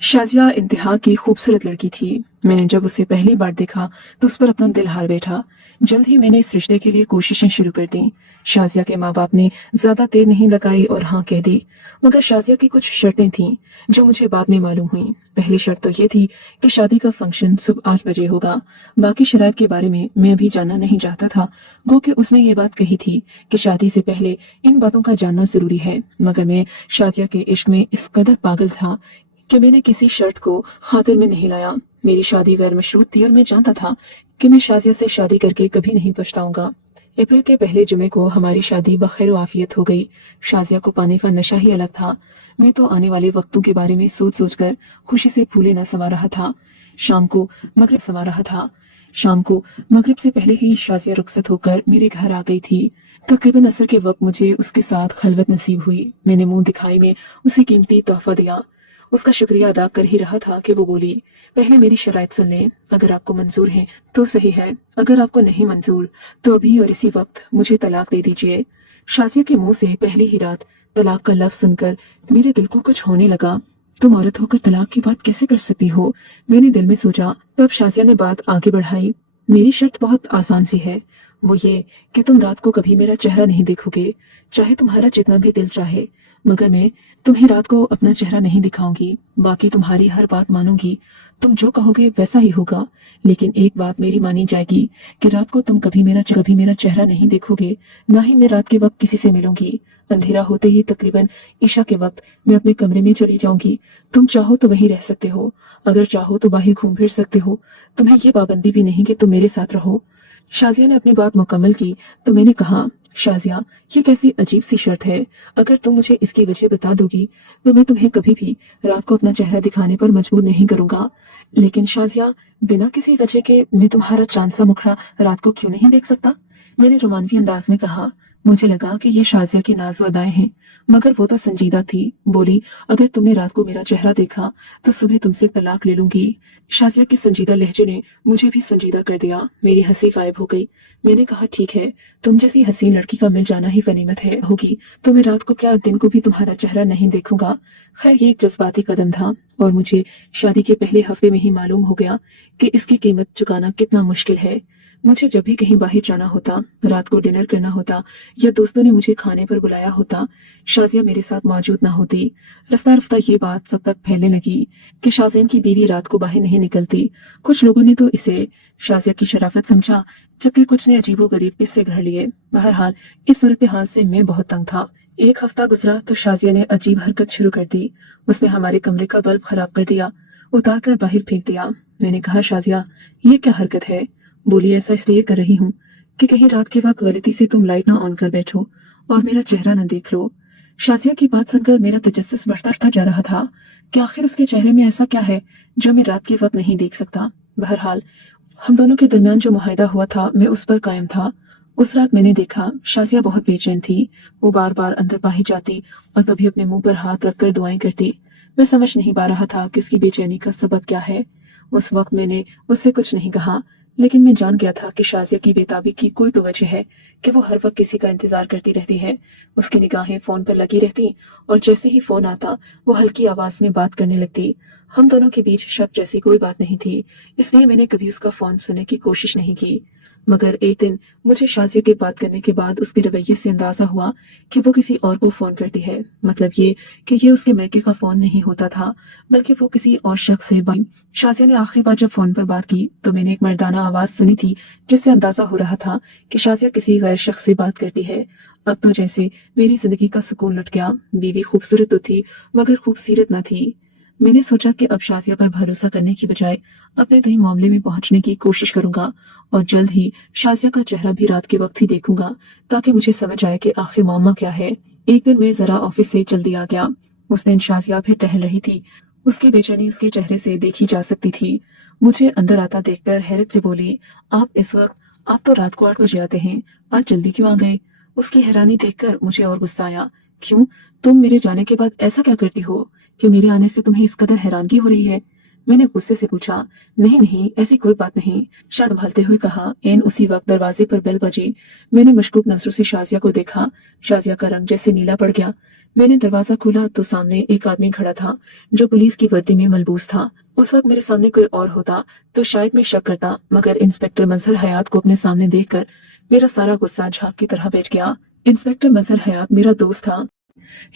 शाजिया इंतहा की खूबसूरत लड़की थी। मैंने जब उसे पहली बार देखा तो उस पर अपना दिल हार बैठा। जल्द ही मैंने इस रिश्ते के लिए कोशिशें शुरू कर दी। शाजिया के माँ बाप ने ज्यादा देर नहीं लगाई और हाँ कह दी। मगर शाजिया की कुछ शर्तें थीं जो मुझे बाद में मालूम हुई। पहली शर्त तो ये थी कि शादी का फंक्शन सुबह 8 बजे होगा। बाकी शराइत के बारे में मैं अभी जानना नहीं चाहता था। गो कि उसने ये बात कही थी कि शादी से पहले इन बातों का जानना जरूरी है। मगर मैं शाजिया के इश्क में इस कदर पागल था कि मैंने किसी शर्त को खातिर में नहीं लाया। मेरी शादी गैर मशरूत थी और मैं जानता था कि मैं शाजिया से शादी करके कभी नहीं पछताऊंगा। अप्रैल के पहले जुमे को हमारी शादी बखैर आफियत हो गई। शाजिया को पाने का नशा ही अलग था। मैं तो आने वाले वक्तों के बारे में सोच सोच कर खुशी से फूले न समा रहा था। शाम को शाम को मगरिब से पहले ही शाजिया रुखसत होकर मेरे घर आ गई थी। तकरीबन असर के वक्त मुझे उसके साथ खलवत नसीब हुई। मैंने मुंह दिखाई में उसे कीमती तोहफा दिया। उसका शुक्रिया अदा कर ही रहा था कि वो बोली, पहले मेरी शराइत सुन लें। अगर आपको मंजूर है तो सही है, अगर आपको नहीं मंजूर तो अभी और इसी वक्त मुझे तलाक दे दीजिए। शाजिया के मुंह से पहली ही रात तलाक का लफ्ज सुनकर मेरे दिल को कुछ होने लगा। तुम औरत होकर तलाक की बात कैसे कर सकती हो, मैंने दिल में सोचा। तब शाजिया ने बात आगे बढ़ाई। मेरी शर्त बहुत आसान सी है, वो ये कि तुम रात को कभी मेरा चेहरा नहीं देखोगे, चाहे तुम्हारा जितना भी दिल चाहे। मगर मैं तुम्हें रात को अपना चेहरा नहीं दिखाऊंगी। बाकी तुम्हारी हर बात मानूंगी। तुम जो कहोगे वैसा ही होगा। लेकिन एक बात मेरी मानी जाएगी कि रात को तुम कभी मेरा चेहरा नहीं देखोगे, ना ही मैं रात के वक्त किसी से मिलूंगी। अंधेरा होते ही तकरीबन ईशा के वक्त मैं अपने कमरे में चली जाऊंगी। तुम चाहो तो वहीं रह सकते हो, अगर चाहो तो बाहर घूम फिर सकते हो। तुम्हें ये पाबंदी भी नहीं कि तुम मेरे साथ रहो। शाजिया ने अपनी बात मुकम्मल की तो मैंने कहा, शाजिया, ये कैसी अजीब सी शर्त है। अगर तुम मुझे इसकी वजह बता दोगी तो मैं तुम्हें कभी भी रात को अपना चेहरा दिखाने पर मजबूर नहीं करूंगा। लेकिन शाजिया, बिना किसी वजह के मैं तुम्हारा चांद सा मुखड़ा रात को क्यों नहीं देख सकता, मैंने रोमानवी अंदाज में कहा। मुझे लगा कि ये शाजिया की नाज़ अदाएं हैं, मगर वो तो संजीदा थी। बोली, अगर तुमने रात को मेरा चेहरा देखा तो सुबह तुमसे तलाक ले लूंगी। शाजिया के संजीदा लहजे ने मुझे भी संजीदा कर दिया। मेरी हंसी गायब हो गई। मैंने कहा, ठीक है, तुम जैसी हसीन लड़की का मिल जाना ही गनीमत है होगी तो मैं रात को क्या दिन को भी तुम्हारा चेहरा नहीं देखूंगा। खैर, ये एक जज्बाती कदम था और मुझे शादी के पहले हफ्ते में ही मालूम हो गया कि इसकी कीमत चुकाना कितना मुश्किल है। मुझे जब भी कहीं बाहर जाना होता, रात को डिनर करना होता या दोस्तों ने मुझे खाने पर बुलाया होता, शाजिया मेरे साथ मौजूद ना होती। रफ्ता रफ्ता ये बात सब तक फैलने लगी कि शाज़ेन की बीवी रात को बाहर नहीं निकलती। कुछ लोगों ने तो इसे शाजिया की शराफत समझा, जबकि कुछ ने अजीबोगरीब किस्से गढ़ लिए। बहरहाल, इस सूरत हाल से मैं बहुत तंग था। एक हफ्ता गुजरा तो शाजिया ने अजीब हरकत शुरू कर दी। उसने हमारे कमरे का बल्ब खराब कर दिया, उतार कर बाहर फेंक दिया। मैंने कहा, शाजिया, ये क्या हरकत है। बोली, ऐसा इसलिए कर रही हूँ कि कहीं रात के वक्त गलती से तुम लाइट ना ऑन कर बैठो और मेरा चेहरा न देख लो। शाजिया की बात सुनकर मेरा तजस्सुस बढ़ता जा रहा था कि आखिर उसके चेहरे में ऐसा क्या है जो मैं रात के वक्त नहीं देख सकता। बहरहाल, हम दोनों के दरमियान जो मुआहदा हुआ था मैं उस पर कायम था। उस रात मैंने देखा शाजिया बहुत बेचैन थी। वो बार बार अंदर बाहर जाती और कभी अपने मुंह पर हाथ रखकर दुआएं करती। मैं समझ नहीं पा रहा था कि उसकी बेचैनी का सबब क्या है। उस वक्त मैंने उससे कुछ नहीं कहा, लेकिन मैं जान गया था कि शाजिया की बेताबी की कोई तो वजह है कि वो हर वक्त किसी का इंतजार करती रहती है। उसकी निगाहें फोन पर लगी रहती और जैसे ही फोन आता वो हल्की आवाज में बात करने लगती। हम दोनों के बीच शक जैसी कोई बात नहीं थी, इसलिए मैंने कभी उसका फोन सुनने की कोशिश नहीं की। मगर एक दिन मुझे शाजिया के बात करने के बाद उसके रवैये से अंदाजा हुआ कि वो किसी और को फोन करती है। मतलब ये कि ये उसके मैके का फोन नहीं होता था, बल्कि वो किसी और शख्स से बात। शाजिया ने आखिरी बार जब फोन पर बात की तो मैंने एक मर्दाना आवाज सुनी थी, जिससे अंदाजा हो रहा था कि शाजिया किसी गैर शख्स से बात करती है। अब तो जैसे मेरी जिंदगी का सुकून लुट गया। बीवी खूबसूरत तो थी, मगर खूबसीरत न थी। मैंने सोचा कि अब शाजिया पर भरोसा करने की बजाय अपने तय मामले में पहुंचने की कोशिश करूंगा और जल्द ही शाजिया का चेहरा भी रात के वक्त ही देखूंगा, ताकि मुझे समझ आए कि आखिर मामला क्या है। एक दिन मैं जरा ऑफिस से जल्दी आ गया। उस दिन शाजिया भी टहल रही थी। उसकी बेचैनी उसके चेहरे से देखी जा सकती थी। मुझे अंदर आता देखकर हैरत से बोली, आप तो रात को 8 बजे आते हैं, आज जल्दी क्यों आ गए। उसकी हैरानी देखकर मुझे और गुस्सा आया। क्यों, तुम मेरे जाने के बाद ऐसा क्या करती हो कि मेरे आने से तुम्हें इस कदर हैरानगी हो रही है। मैंने गुस्से से पूछा। नहीं नहीं, ऐसी कोई बात नहीं, शायद संभलते हुए कहा। एन उसी वक्त दरवाजे पर बेल बजी। मैंने मशकूक नजरों से शाजिया को देखा। शाजिया का रंग जैसे नीला पड़ गया, मैंने दरवाजा खोला तो सामने एक आदमी खड़ा था जो पुलिस की वर्दी में मलबूस था। उस वक्त मेरे सामने कोई और होता तो शायद मैं शक करता, मगर इंस्पेक्टर मजहर हयात को अपने सामने देखकर मेरा सारा गुस्सा झाग की तरह बैठ गया। इंस्पेक्टर मजहर हयात मेरा दोस्त था।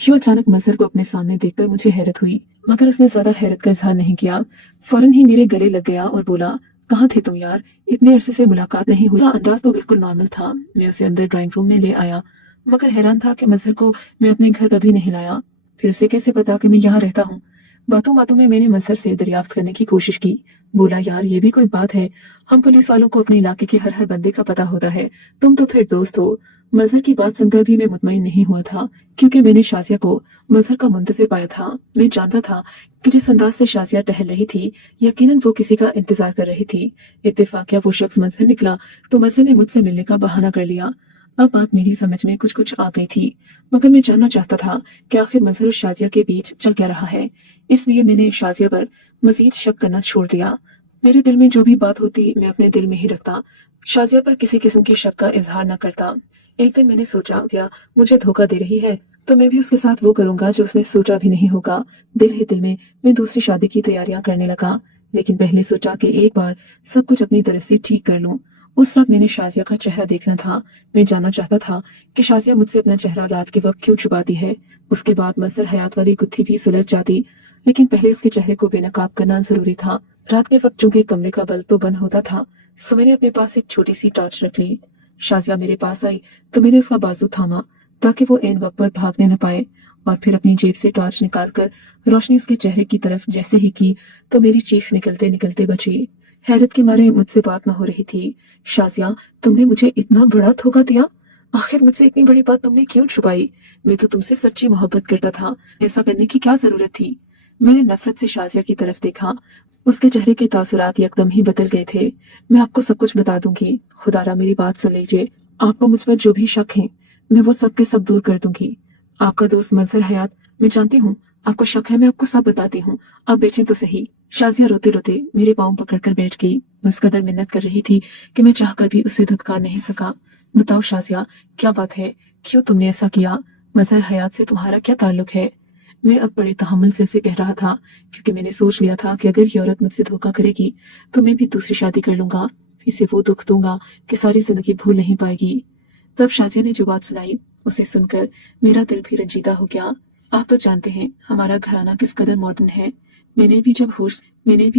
यूं अचानक मजहर को अपने सामने देखकर मुझे हैरत हुई, मगर उसने ज्यादा हैरत का इजहार नहीं किया। फौरन ही मेरे गले लग गया और बोला, कहाँ थे तुम यार, इतने अरसे से मुलाकात नहीं हुई। अंदाज तो बिल्कुल नॉर्मल था। मैं उसे अंदर ड्राइंग रूम में ले आया, मगर हैरान था कि मजहर को मैं अपने घर कभी नहीं लाया। फिर उसे कैसे पता कि मैं यहाँ रहता हूँ। बातों बातों में मैंने मजहर से दरियाफ्त करने की कोशिश की। बोला, यार ये भी कोई बात है, हम पुलिस वालों को अपने इलाके के हर हर बंदे का पता होता है, तुम तो फिर दोस्त हो। मजहर की बात सुनकर भी मैं मुतमईन नहीं हुआ था, क्योंकि मैंने शाजिया को मजहर का मुंतजिर पाया था। मैं जानता था कि जिस अंदाज से शाजिया टहल रही थी, यकीनन वो किसी का इंतजार कर रही थी। इत्तेफाकिया वो शख्स मजहर निकला तो मजहर ने मुझसे मिलने का बहाना कर लिया। अब बात मेरी समझ में कुछ कुछ आ गई थी, मगर मैं जानना चाहता था कि आखिर मजहर और शाजिया के बीच चल क्या रहा है। इसलिए मैंने शाजिया पर मजीद शक करना छोड़ दिया। मेरे दिल में जो भी बात होती मैं अपने दिल में ही रखता, शाजिया पर किसी किस्म के शक का इजहार न करता। एक दिन मैंने सोचा, या मुझे धोखा दे रही है तो मैं भी उसके साथ वो करूंगा जो उसने सोचा भी नहीं होगा। दिल ही दिल में मैं दूसरी शादी की तैयारियां करने लगा, लेकिन पहले सोचा कि एक बार सब कुछ अपनी तरफ से ठीक कर लूं। उस रात मैंने शाजिया का चेहरा देखना था। मैं जानना चाहता था कि शाजिया मुझसे अपना चेहरा रात के वक्त क्यों छुपाती है। उसके बाद मजहर हयात वाली गुत्थी भी सुलझ जाती, लेकिन पहले उसके चेहरे को बेनकाब करना जरूरी था। रात के वक्त चूंकि कमरे का बल्ब तो बंद होता था, सो मैंने अपने पास एक छोटी सी टॉर्च रख ली। शाजिया मेरे पास आई तो मैंने उसका बाजू थामा ताकि वो ऐन वक्त पर भागने न पाए, और फिर अपनी जेब से टॉर्च निकालकर रोशनी उसके चेहरे की तरफ जैसे ही की तो मेरी चीख निकलते निकलते बची। हैरत के मारे मुझसे बात न हो रही थी। शाजिया, तुमने मुझे इतना बड़ा धोखा दिया। आखिर मुझसे इतनी बड़ी बात तुमने क्यों छुपाई? मैं तो तुमसे सच्ची मोहब्बत करता था, ऐसा करने की क्या जरूरत थी? मैंने नफरत से शाजिया की तरफ देखा। उसके चेहरे के तासुरात यकदम ही बदल गए थे। मैं आपको सब कुछ बता दूंगी, खुदारा मेरी बात सुन लीजिए। आपको मुझ पर जो भी शक है मैं वो सब के सब दूर कर दूंगी। आपका दोस्त मजहर हयात, मैं जानती हूँ आपको शक है, मैं आपको सब बताती हूँ, आप बेचें तो सही। शाजिया रोते रोते मेरे पाँव पकड़कर बैठ गई। मैं उस कदर मिन्नत कर रही थी कि मैं चाहकर भी उसे धुतकार नहीं सका। बताओ शाजिया, क्या बात है, क्यों तुमने ऐसा किया? मजहर हयात से तुम्हारा क्या ताल्लुक है? मैं अब बड़े तहम्मुल से इसे कह रहा था, क्योंकि मैंने सोच लिया था कि अगर ये औरत मुझसे धोखा करेगी तो मैं भी दूसरी शादी कर लूंगा, इसे वो दुख दूंगा कि सारी जिंदगी भूल नहीं पाएगी। तब शाजिया ने जो बात सुनाई, उसे सुनकर मेरा दिल भी रंजीदा हो गया। आप तो जानते हैं हमारा घराना किस कदर मॉडर्न है। मैंने भी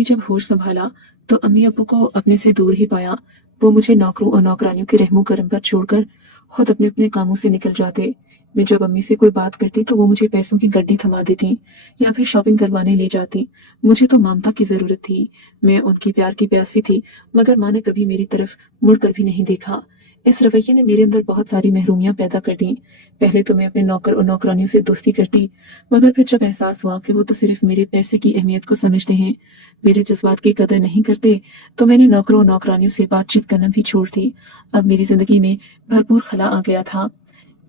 जब होश संभाला तो अम्मी अब्बू को अपने से दूर ही पाया। वो मुझे नौकरों और नौकरानियों के रहमो करम पर छोड़कर खुद अपने अपने कामों से निकल जाते। मैं जब अम्मी से कोई बात करती तो वो मुझे पैसों की गड्डी थमा देती या फिर शॉपिंग करवाने ले जाती। मुझे तो ममता की जरूरत थी, मैं उनकी प्यार की प्यासी थी, मगर माँ ने कभी मेरी तरफ मुड़कर भी नहीं देखा। इस रवैये ने मेरे अंदर बहुत सारी महरूमियां पैदा कर दी। पहले तो मैं अपने नौकर और नौकरानियों से दोस्ती करती, मगर फिर जब एहसास हुआ कि वो तो सिर्फ मेरे पैसे की अहमियत को समझते हैं, मेरे जज्बात की कदर नहीं करते, तो मैंने नौकरों और नौकरानियों से बातचीत करना भी छोड़ दी। अब मेरी जिंदगी में भरपूर खला आ गया था।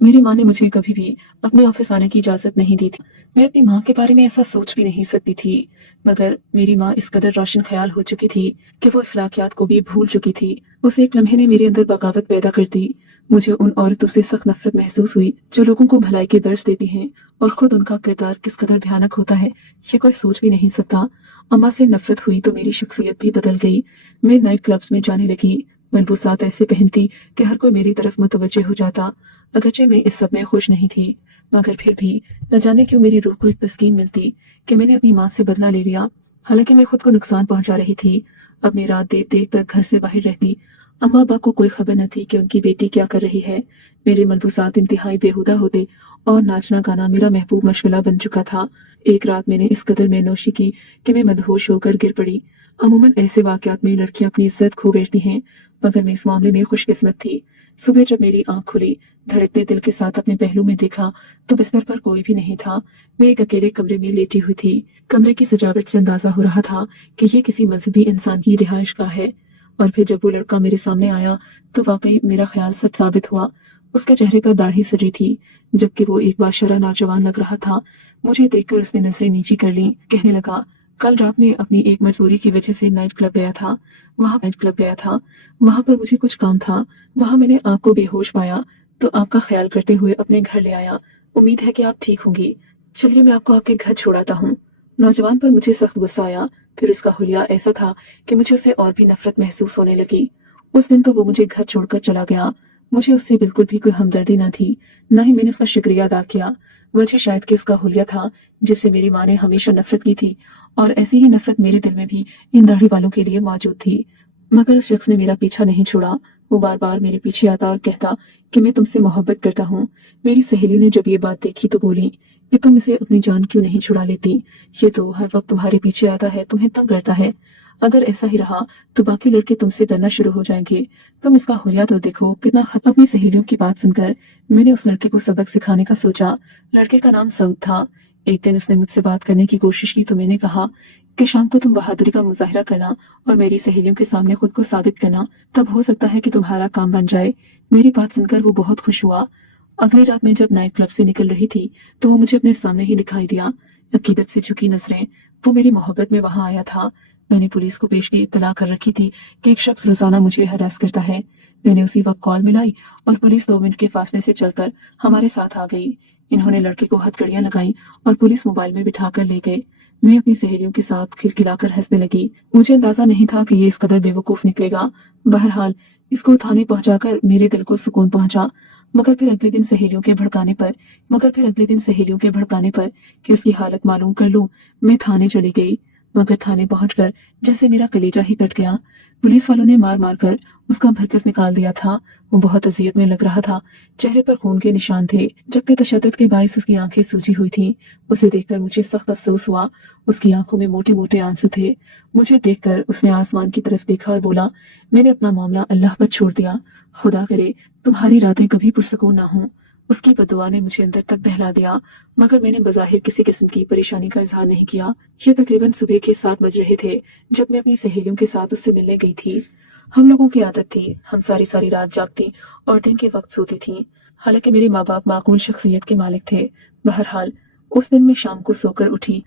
मेरी माँ ने मुझे कभी भी अपने ऑफिस आने की इजाजत नहीं दी थी। मैं अपनी माँ के बारे में ऐसा सोच भी नहीं सकती थी, मगर मेरी माँ इस कदर रोशन ख्याल हो चुकी थी कि वो अखलाकियात को भी भूल चुकी थी। उस एक लम्हे ने मेरे अंदर बगावत पैदा कर दी। मुझे उन औरतों से सख्त नफरत महसूस हुई जो लोगों को भलाई के दर्श देती हैं, और खुद उनका किरदार किस कदर भयानक होता है ये कोई सोच भी नहीं सकता। अम्मा से नफरत हुई तो मेरी शख्सियत भी बदल गई। मैं नाइट क्लब्स में जाने लगी, मलबूसात ऐसे पहनती कि हर कोई मेरी तरफ मुतवज्जे हो जाता। अगरचे मैं इस सब में खुश नहीं थी, मगर फिर भी न जाने क्यों मेरी रूह को एक तस्कीन मिलती कि मैंने अपनी माँ से बदला ले लिया। हालांकि मैं खुद को नुकसान पहुंचा रही थी। अब मैं रात देर देर तक घर से बाहर रहती। अम्मा अब्बा को कोई खबर न थी कि उनकी बेटी क्या कर रही है। मेरे मलबूसात इंतहाई बेहुदा होते और नाचना गाना मेरा महबूब मशगला बन चुका था। एक रात मैंने इस कदर मेनोशी की कि मैं मदहोश होकर गिर पड़ी। अमूमन ऐसे वाकयात में लड़कियां अपनी इज्जत खो बैठती हैं, मगर मैं इस मामले में खुशकिस्मत थी। सुबह जब मेरी आंख खुली, धड़कते दिल के साथ अपने पहलू में देखा तो बिस्तर पर कोई भी नहीं था। मैं एक अकेले कमरे में लेटी हुई थी। कमरे की सजावट से अंदाजा हो रहा था कि ये किसी मजहबी इंसान की रिहाइश गाह है। और फिर जब वो लड़का मेरे सामने आया तो वाकई मेरा ख्याल सच साबित हुआ। उसके चेहरे पर दाढ़ी सजी थी, जबकि वो एक बाशरा नौजवान लग रहा था। मुझे देखकर उसने नजरें नीची कर ली। कहने लगा, कल रात में अपनी एक मजबूरी की वजह से नाइट क्लब गया था। वहां पर मुझे कुछ काम था। वहां मैंने आपको बेहोश पाया तो आपका ख्याल करते हुए अपने घर ले आया। उम्मीद है कि आप ठीक होंगी। चलिए मैं आपको आपके घर छोड़ाता हूँ। नौजवान पर मुझे सख्त गुस्सा आया। फिर उसका हुलिया ऐसा था कि मुझे उससे और भी नफरत महसूस होने लगी। उस दिन तो वो मुझे घर छोड़कर चला गया। मुझे उससे बिल्कुल भी कोई हमदर्दी न थी, न ही मैंने उसका शुक्रिया अदा किया। वजह शायद कि उसका हुलिया था, जिससे मेरी माँ ने हमेशा नफरत की थी, और ऐसी ही नफरत मेरे दिल में भी इन दाढ़ी वालों के लिए मौजूद थी। मगर उस शख्स ने मेरा पीछा नहीं छोड़ा। वो बार बार मेरे पीछे आता और कहता कि मैं तुमसे मोहब्बत करता हूँ। मेरी सहेलियों ने जब ये बात देखी तो बोली कि तुम इसे अपनी जान क्यों नहीं छुड़ा लेती। ये तो हर वक्त तुम्हारे पीछे आता है, तुम्हें तंग करता है। अगर ऐसा ही रहा तो बाकी लड़के तुमसे डरना शुरू हो जाएंगे। तुम इसका हुलिया तो देखो कितना अपनी सहेलियों की बात सुनकर मैंने उस लड़के को सबक सिखाने का सोचा। लड़के का नाम सऊद था। एक दिन उसने मुझसे बात करने की कोशिश की तो मैंने कहा कि शाम को तुम बहादुरी का मुजाहिरा करना और मेरी सहेलियों के सामने खुद को साबित करना, तब हो सकता है कि तुम्हारा काम बन जाए। मेरी बात सुनकर वो बहुत खुश हुआ। अगली रात मैं जब नाइट क्लब से निकल रही थी तो वो मुझे अपने सामने ही दिखाई दिया। अकीदत से झुकी नजरें, वो मेरी मोहब्बत में वहां आया था। मैंने पुलिस को पेश की इत्तला कर रखी थी कि एक शख्स रोजाना मुझे हरास करता है। मैंने उसी वक्त कॉल मिलाई और पुलिस 2 मिनट के फासले से चलकर हमारे साथ आ गई। इन्होंने लड़के को हथकड़ियां लगाई और पुलिस मोबाइल में बिठा कर ले गए। मैं अपनी सहेलियों के साथ खिलखिलाकर हंसने लगी। मुझे अंदाजा नहीं था कि ये इस कदर बेवकूफ निकलेगा। बहरहाल इसको थाने पहुंचाकर मेरे दिल को सुकून पहुंचा। मगर फिर अगले दिन सहेलियों के भड़काने पर कि उसकी हालत मालूम कर लूं, मैं थाने चली गई। मगर थाने पहुंचकर जैसे मेरा कलेजा ही कट गया। पुलिस वालों ने मार मार कर उसका भरकस निकाल दिया था। वो बहुत अजियत में लग रहा था। चेहरे पर खून के निशान थे, जबकि तशद्दुद के बायस उसकी आंखें सूजी हुई थीं। उसे देखकर मुझे सख्त अफसोस हुआ। उसकी आंखों में मोटे मोटे आंसू थे। मुझे देखकर उसने आसमान की तरफ देखा और बोला, मैंने अपना मामला अल्लाह पर छोड़ दिया। खुदा करे तुम्हारी रातें कभी पुरसकून ना हों। उसकी बद्दुआ ने मुझे अंदर तक बहला दिया। मगर मैंने बज़ाहिर किसी किस्म की परेशानी का इजहार नहीं किया। ये तकरीबन सुबह के 7 बज रहे थे जब मैं अपनी सहेलियों के साथ उससे मिलने गई थी। हम लोगों की आदत थी, हम सारी सारी रात जागती और दिन के वक्त सोती थीं। हालांकि मेरे माँ बाप माकूल शख्सियत के मालिक थे। बहरहाल उस दिन मैं शाम को सोकर उठी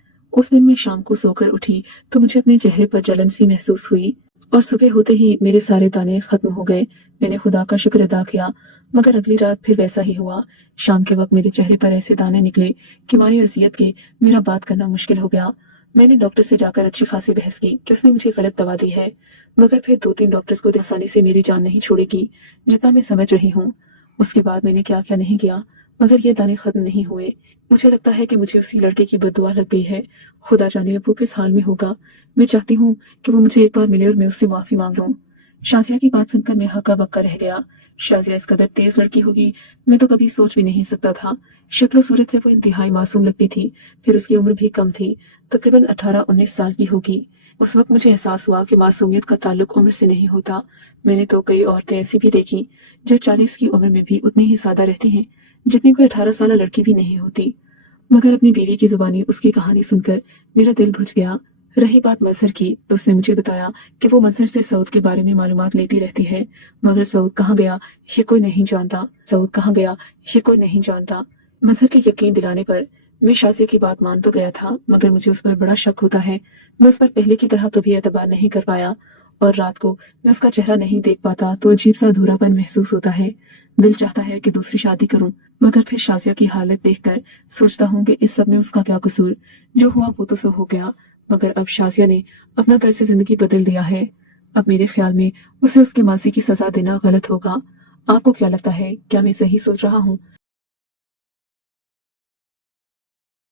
तो मुझे अपने चेहरे पर जलन सी महसूस हुई और सुबह होते ही मेरे सारे दाने खत्म हो गए। मैंने खुदा का शुक्र अदा किया। मगर अगली रात फिर वैसा ही हुआ। शाम के वक्त मेरे चेहरे पर ऐसे दाने निकले कि मारी अजियत के मेरा बात करना मुश्किल हो गया। मैंने डॉक्टर से जाकर अच्छी खासी बहस की कि उसने मुझे गलत दवा दी है। मगर फिर 2-3 डॉक्टर्स को आसानी से मेरी जान नहीं छोड़ेगी, जितना मैं समझ रही हूँ। उसके बाद मैंने क्या क्या नहीं किया, मगर ये दाने खत्म नहीं हुए। मुझे लगता है कि मुझे उसी लड़के की बद्दुआ लग गई है। खुदा जाने अब वो किस हाल में होगा। मैं चाहती हूँ कि वो मुझे एक बार मिले और मैं उससे माफी मांग लूं। शाजिया की बात सुनकर मैं हक्का बक्का रह गया। शाजिया इस कदर तेज लड़की होगी, मैं तो कभी सोच भी नहीं सकता था। शक्ल सूरत से वो इंतहाई मासूम लगती थी। फिर उसकी उम्र भी कम थी, तकरीबन 18-19 साल की होगी। उस वक्त मुझे एहसास हुआ कि मासूमियत का ताल्लुक उम्र से नहीं होता। मैंने तो कई औरतें ऐसी भी देखी जो 40 की उम्र में भी उतनी ही सादा रहती हैं जितनी कोई 18 साल लड़की भी नहीं होती। मगर अपनी बीवी की जुबानी उसकी कहानी सुनकर मेरा दिल बुझ गया। रही बात मजहर की तो उसने मुझे बताया कि वो मजहर से सऊद के बारे में मालूमात लेती रहती है। मगर सऊद कहाँ गया ये कोई नहीं जानता। मजहर के यकीन दिलाने पर मैं शाजिया की बात मान तो गया था, मगर मुझे उस पर बड़ा शक होता है। मैं उस पर पहले की तरह कभी एतबार नहीं कर पाया और रात को मैं उसका चेहरा नहीं देख पाता तो अजीब सा अधूरापन महसूस होता है। दिल चाहता है कि दूसरी शादी करूं, मगर फिर शाजिया की हालत देखकर सोचता हूँ कि इस सब में उसका क्या कसूर। जो हुआ वो तो सो हो गया। मगर अब शाजिया ने अपना तर्ज जिंदगी बदल दिया है। अब मेरे ख्याल में उसे उसके माजी की सजा देना गलत होगा। आपको क्या लगता है, क्या मैं सही सोच रहा हूँ?